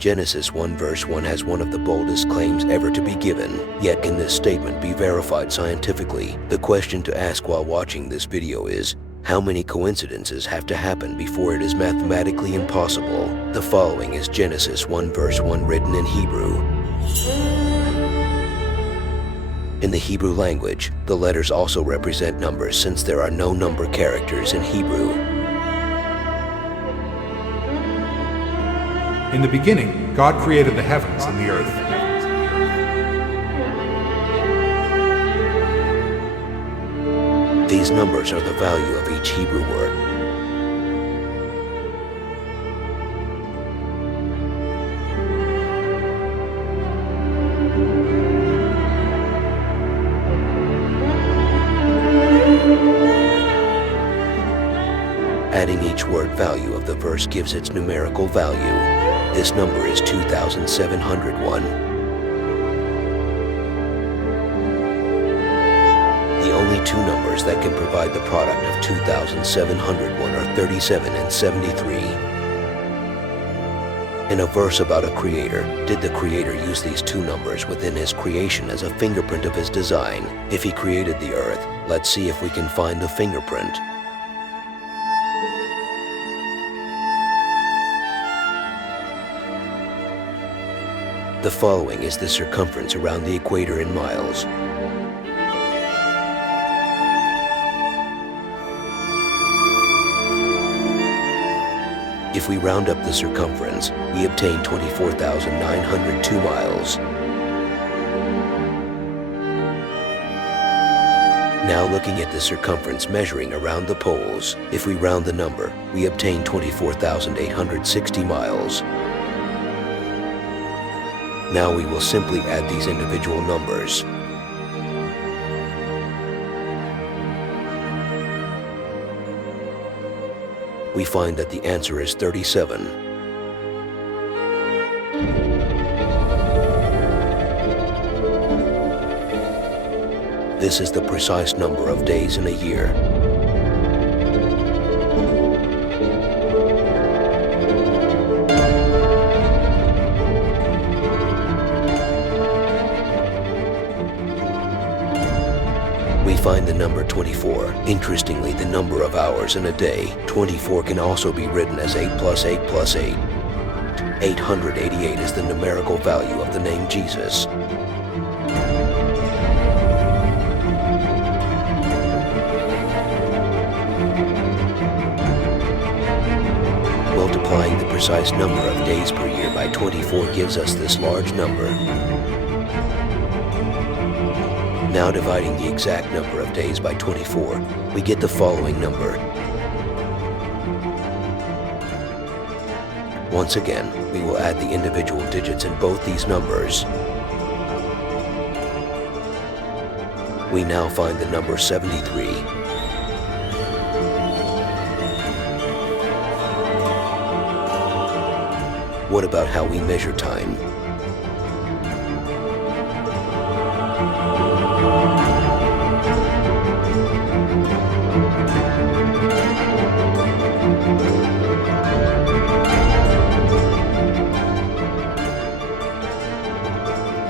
Genesis 1 verse 1 has one of the boldest claims ever to be given. Yet can this statement be verified scientifically? The question to ask while watching this video is, how many coincidences have to happen before it is mathematically impossible? The following is Genesis 1 verse 1 written in Hebrew. In the Hebrew language, the letters also represent numbers since there are no number characters in Hebrew. In the beginning, God created the heavens and the earth. These numbers are the value of each Hebrew word. Adding each word value of the verse gives its numerical value. This number is 2,701. The only two numbers that can provide the product of 2,701 are 37 and 73. In a verse about a creator, did the creator use these two numbers within his creation as a fingerprint of his design? If he created the earth, let's see if we can find the fingerprint. The following is the circumference around the equator in miles. If we round up the circumference, we obtain 24,902 miles. Now looking at the circumference measuring around the poles, if we round the number, we obtain 24,860 miles. Now we will simply add these individual numbers. We find that the answer is 37. This is the precise number of days in a year. We find the number 24. Interestingly, the number of hours in a day, 24 can also be written as 8 plus 8 plus 8. 888 is the numerical value of the name Jesus. Multiplying the precise number of days per year by 24 gives us this large number. Now dividing the exact number of days by 24, we get the following number. Once again, we will add the individual digits in both these numbers. We now find the number 73. What about how we measure time?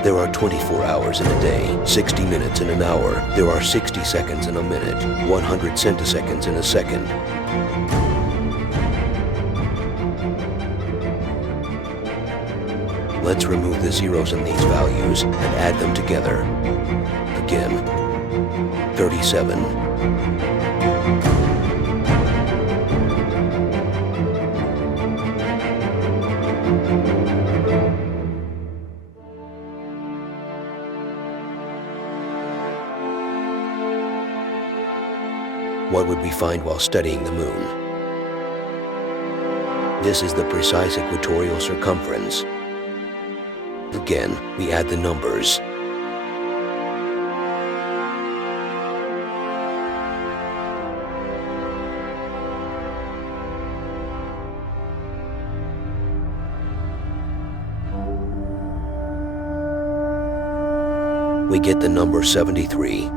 There are 24 hours in a day, 60 minutes in an hour. There are 60 seconds in a minute, 100 centiseconds in a second. Let's remove the zeros in these values and add them together. Again, 37. What would we find while studying the moon? This is the precise equatorial circumference. Again, we add the numbers. We get the number 73.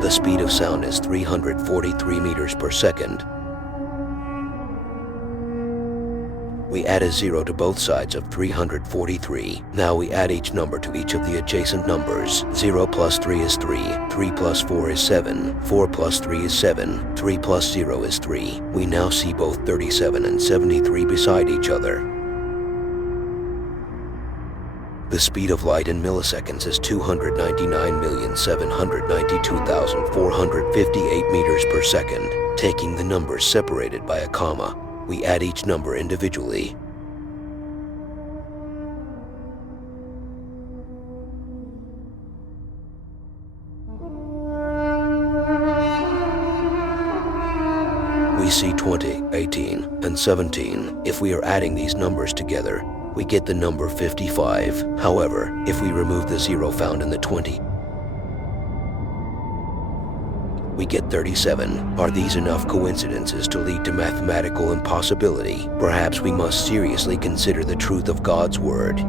The speed of sound is 343 meters per second. We add a 0 to both sides of 343. Now we add each number to each of the adjacent numbers. 0 plus 3 is 3, 3 plus 4 is 7, 4 plus 3 is 7, 3 plus 0 is 3. We now see both 37 and 73 beside each other. The speed of light in milliseconds is 299,792,458 meters per second. Taking the numbers separated by a comma, we add each number individually. We see 20, 18, and 17. If we are adding these numbers together, we get the number 55. However, if we remove the 0 found in the 20, we get 37. Are these enough coincidences to lead to mathematical impossibility? Perhaps we must seriously consider the truth of God's Word.